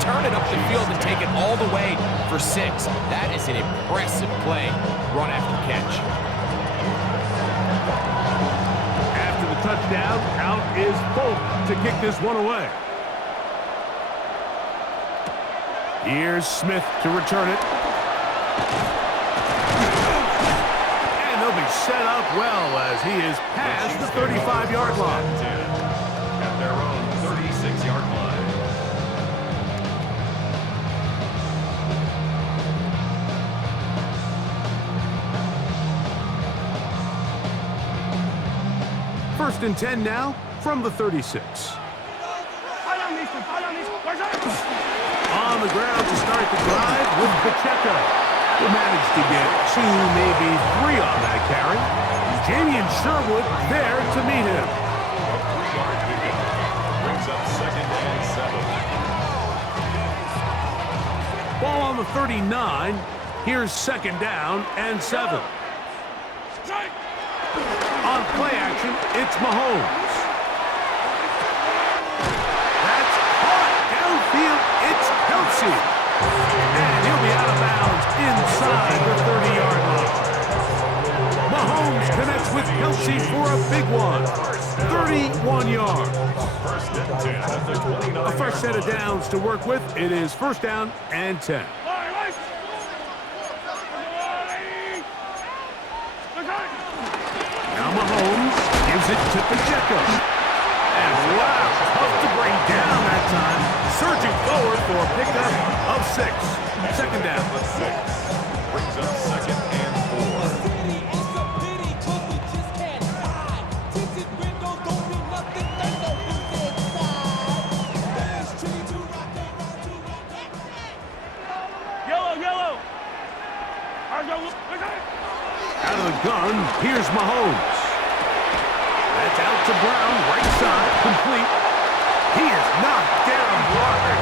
turn it up the field and take it all the way for 6. That is an impressive play, run after catch. After the touchdown, out is Folk to kick this one away. Here's Smith to return it. And they'll be set up well as he is past the 35-yard line. At their own 36-yard line. First and 10 now from the 36. On the ground to start the drive with Pacheco. He managed to get 2, maybe 3 on that carry. Jamie and Sherwood there to meet him. A 3-yard pickup brings up 2nd and 7. Ball on the 39. Here's 2nd down and 7. On play action, it's Mahomes. That's caught downfield. It's Kelsey. And he'll be out of bounds inside the 30-yard line. Mahomes connects with Kelsey for a big one. 31 yards. First and 10 at the 29. A fresh set of downs to work with. It is 1st down and 10. Now Mahomes gives it to Pacheco. And wow, tough to bring down that time. Surging forward for a pickup of 6. 2nd down. 6 brings up 2nd and 4. Out of the gun, here's Mahomes. That's out to Brown, right side, complete. He is knocked down blocking.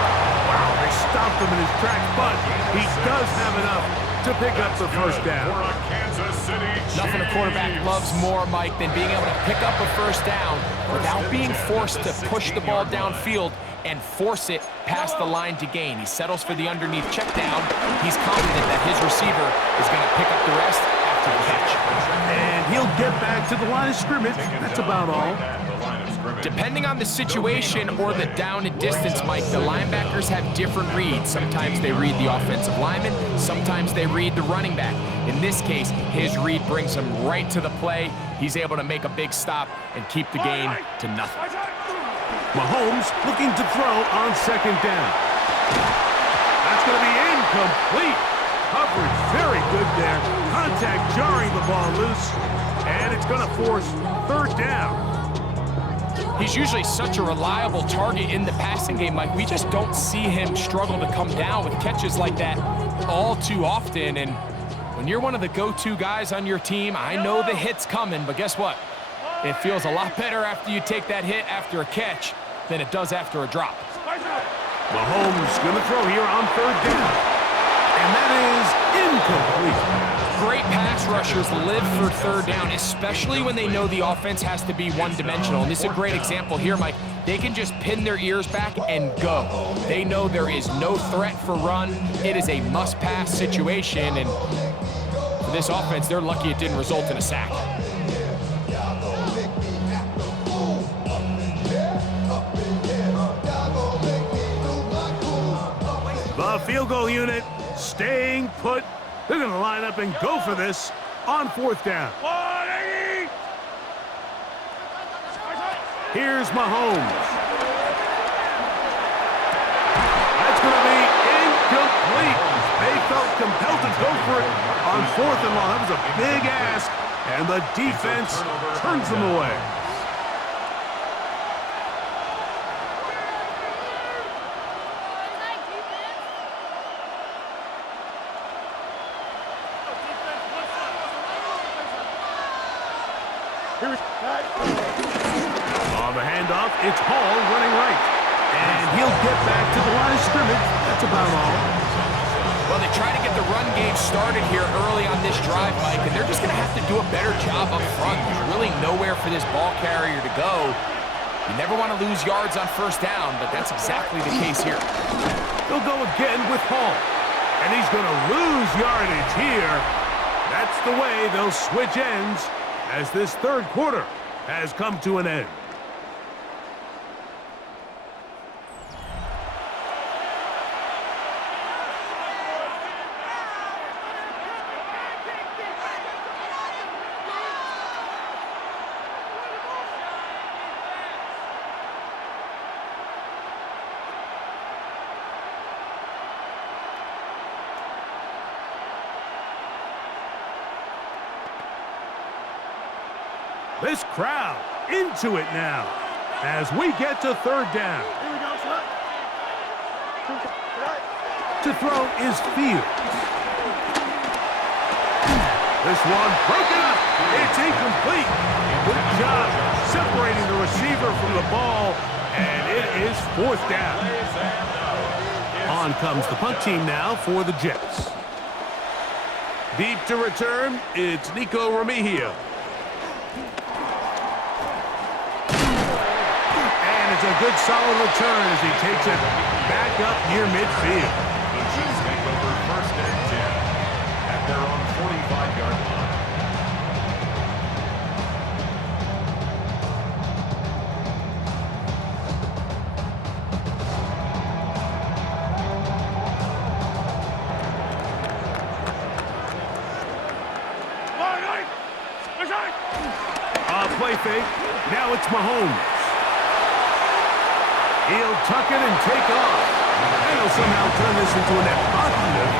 Wow, they stopped him in his tracks, but he does have enough to pick up the 1st down. For a Kansas City Nothing a quarterback loves more, Mike, than being able to pick up a 1st down without being forced to push the ball downfield and force it past the line to gain. He settles for the underneath check down. He's confident that his receiver is going to pick up the rest after the catch. And he'll get back to the line of scrimmage. That's about all. Depending on the situation or the down and distance, Mike, the linebackers have different reads. Sometimes they read the offensive lineman. Sometimes they read the running back. In this case, his read brings him right to the play. He's able to make a big stop and keep the game to nothing. Mahomes looking to throw on 2nd down. That's going to be incomplete. Coverage very good there. Contact jarring the ball loose. And it's going to force 3rd down. He's usually such a reliable target in the passing game, Mike. We just don't see him struggle to come down with catches like that all too often. And when you're one of the go-to guys on your team, I know the hit's coming, but guess what? It feels a lot better after you take that hit after a catch than it does after a drop. Mahomes going to throw here on 3rd down. And that is incomplete. Great pass rushers live for 3rd down, especially when they know the offense has to be one-dimensional. And this is a great example here, Mike. They can just pin their ears back and go. They know there is no threat for run. It is a must-pass situation. And for this offense, they're lucky it didn't result in a sack. The field goal unit staying put. They're going to line up and go for this on 4th down. Here's Mahomes. That's going to be incomplete. They felt compelled to go for it on 4th and long. That was a big ask, and the defense turns them away. On the handoff, it's Hall running right. And he'll get back to the line of scrimmage. That's about all. Well, they try to get the run game started here early on this drive, Mike, and they're just going to have to do a better job up front. There's really nowhere for this ball carrier to go. You never want to lose yards on 1st down, but that's exactly the case here. He'll go again with Hall. And he's going to lose yardage here. That's the way they'll switch ends as this third quarter has come to an end. This crowd into it now as we get to third down. Here we go, son. To throw is Fields. This one broken up. It's incomplete. Good job separating the receiver from the ball, and it is fourth down. On comes the punt team now for the Jets. Deep to return, it's Nico Remigio. It's a good solid return as he takes it back up near midfield. The Chiefs take over first and 10 at their own 45-yard line. Play fake. Now it's Mahomes. He'll tuck it and take off. And he'll somehow turn this into a net positive.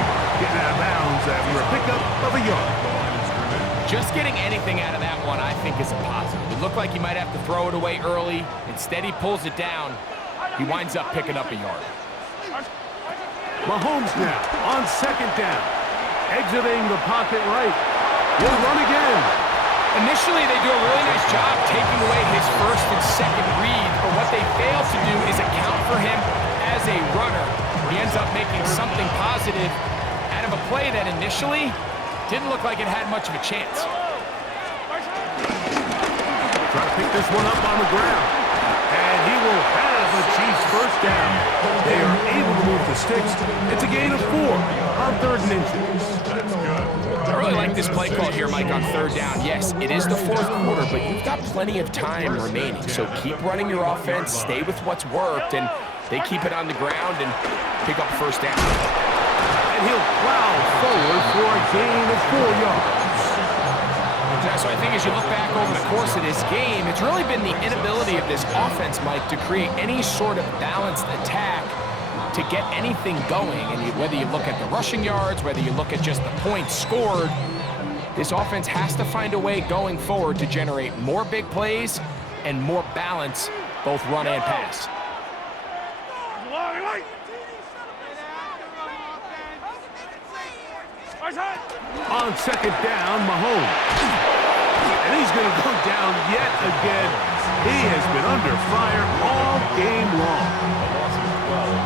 Getting out of bounds after a pickup of a yard. Just getting anything out of that one, I think, is a positive. It looked like he might have to throw it away early. Instead, he pulls it down. He winds up picking up a yard. Mahomes now on second down. Exiting the pocket right. Will run again. Initially, they do a really nice job taking away his first and second read, but what they fail to do is account for him as a runner. He ends up making something positive out of a play that initially didn't look like it had much of a chance. Try to pick this one up on the ground. And he will have a Chiefs first down. They are able to move the sticks. It's a gain of 4 on third and inches. That's good. I really like this play call here, Mike, on third down. Yes, it is the fourth quarter, but you've got plenty of time remaining. So keep running your offense, stay with what's worked, and they keep it on the ground and pick up first down. And he'll plow forward for a gain of 4 yards. So I think as you look back over the course of this game, it's really been the inability of this offense, Mike, to create any sort of balanced attack to get anything going. And whether you look at the rushing yards, whether you look at just the points scored, this offense has to find a way going forward to generate more big plays and more balance, both run and pass. On second down, Mahomes. And he's going to go down yet again. He has been under fire all game long.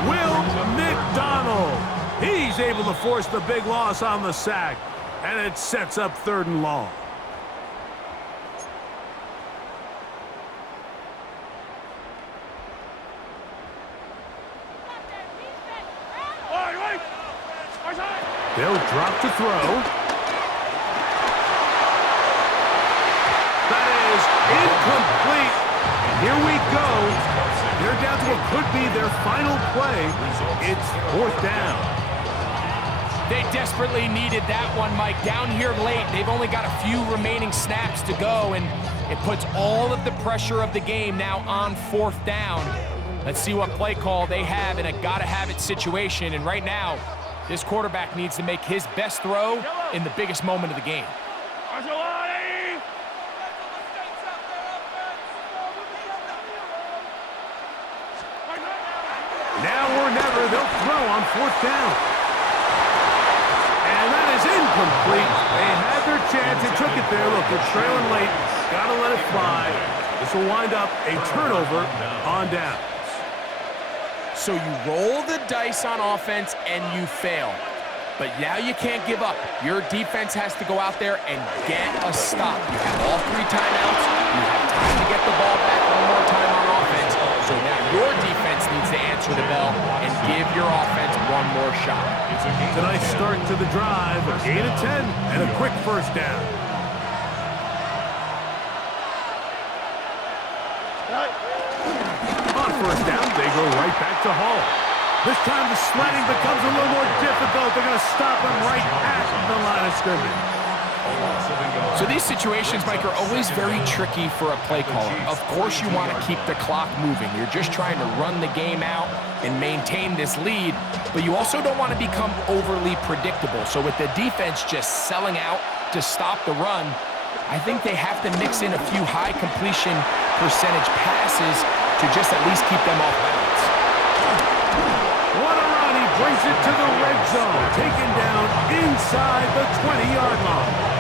Will McDonald. He's able to force the big loss on the sack. And it sets up third and long. They'll drop to throw. That is incomplete. And here we go. They're down to what could be their final play. It's fourth down. They desperately needed that one, Mike. Down here late, they've only got a few remaining snaps to go, and it puts all of the pressure of the game now on fourth down. Let's see what play call they have in a gotta-have-it situation, and right now, this quarterback needs to make his best throw in the biggest moment of the game. Now or never, they'll throw on fourth down. And that is incomplete. They had their chance. They took it there. Look, they're trailing late. Got to let it fly. This will wind up a turnover on downs. So you roll the dice on offense and you fail. But now you can't give up. Your defense has to go out there and get a stop. You have all 3 timeouts. You have time to get the ball back one more time on offense. So now your defense needs to answer the bell and give your offense your shot. It's a nice start to the drive, a gain of 10, and a quick first down. On first down, they go right back to Hall. This time the sledding becomes a little more difficult. They're going to stop him right at the line of scrimmage. So these situations, Mike, are always very tricky for a play caller. Of course you want to keep the clock moving. You're just trying to run the game out and maintain this lead, but you also don't want to become overly predictable. So with the defense just selling out to stop the run, I think they have to mix in a few high completion percentage passes to just at least keep them off balance. What a run. He brings it to the red zone. Taken down inside the 20-yard line.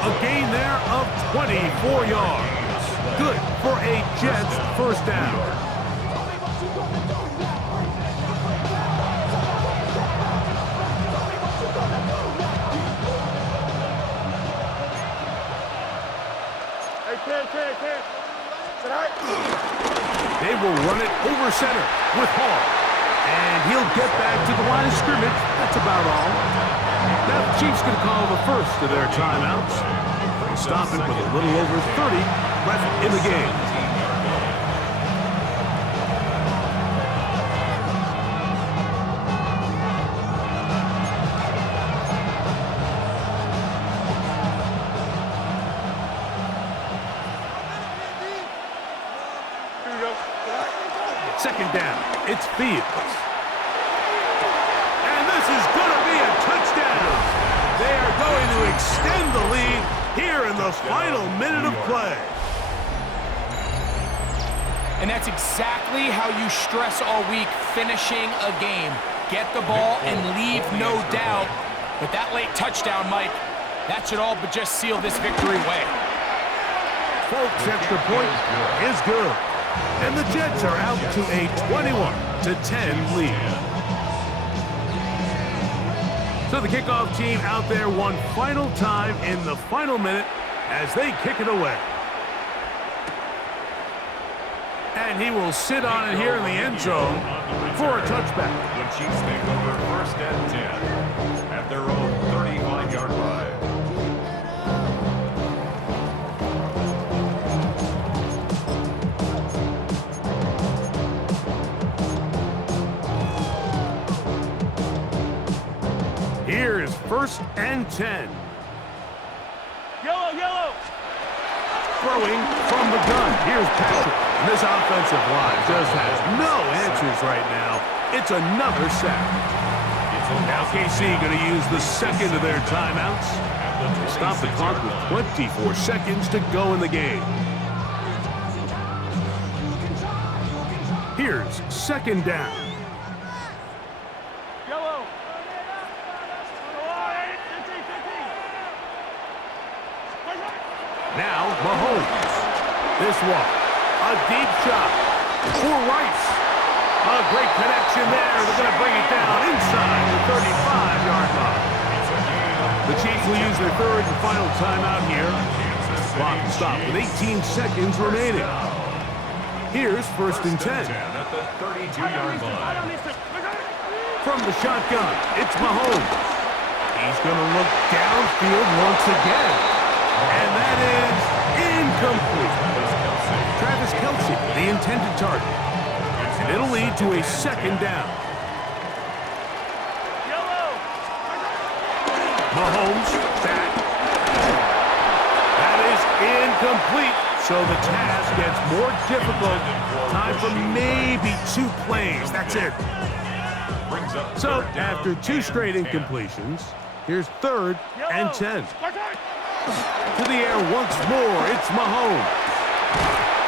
A gain there of 24 yards. Good for a Jets first down. They will run it over center with Hall. And he'll get back to the line of scrimmage. That's about all. Now the Chiefs can call the first of their timeouts. Stop it with a little over 30 left in the game. Second down, it's Fields. And this is going to be a touchdown. They are going to extend the lead here in the final minute of play. And that's exactly how you stress all week, finishing a game. Get the ball and leave no doubt. But that late touchdown, Mike, that should all but just seal this victory away. Folks, extra point is good. And the Jets are out to a 21-10 lead. So the kickoff team out there one final time in the final minute as they kick it away. And he will sit on it here in the end zone for a touchback. The Chiefs take over first and 10 at their own 35-yard line. Here is first and 10. Yellow! Throwing from the gun. Here's Patrick. And this offensive line just has no answers right now. It's another sack. Now KC going to use the second of their timeouts. Stop the clock with 24 seconds to go in the game. Here's second down. Yellow! Now Mahomes. This one, a deep shot for Rice. A great connection there. They're going to bring it down inside the 35-yard line. The Chiefs will use their third and final timeout here. Clock stopped with 18 seconds remaining. Here's first and 10. At the 32-yard line. From the shotgun, it's Mahomes. He's going to look downfield once again. And that is incomplete. Travis Kelce, the intended target. And it'll lead to a second down. Mahomes back. That is incomplete. So the task gets more difficult. Time for maybe 2 plays. That's it. So after 2 straight incompletions, here's third and 10. To the air once more, it's Mahomes.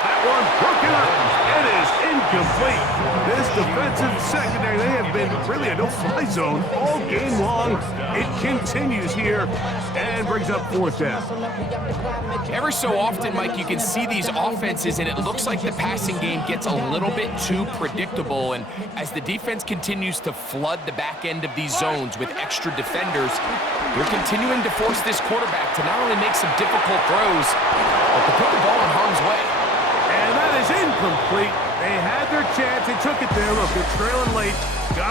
That one broken up. It is incomplete. This defensive secondary, they have been really a no-fly zone all game long. It continues here and brings up fourth down. Every so often, Mike, you can see these offenses, and it looks like the passing game gets a little bit too predictable. And as the defense continues to flood the back end of these zones with extra defenders, they're continuing to force this quarterback to not only make some difficult throws, but to put the ball in harm's way. And that is incomplete. They had their chance. They took it there. Look, they're trailing late. Got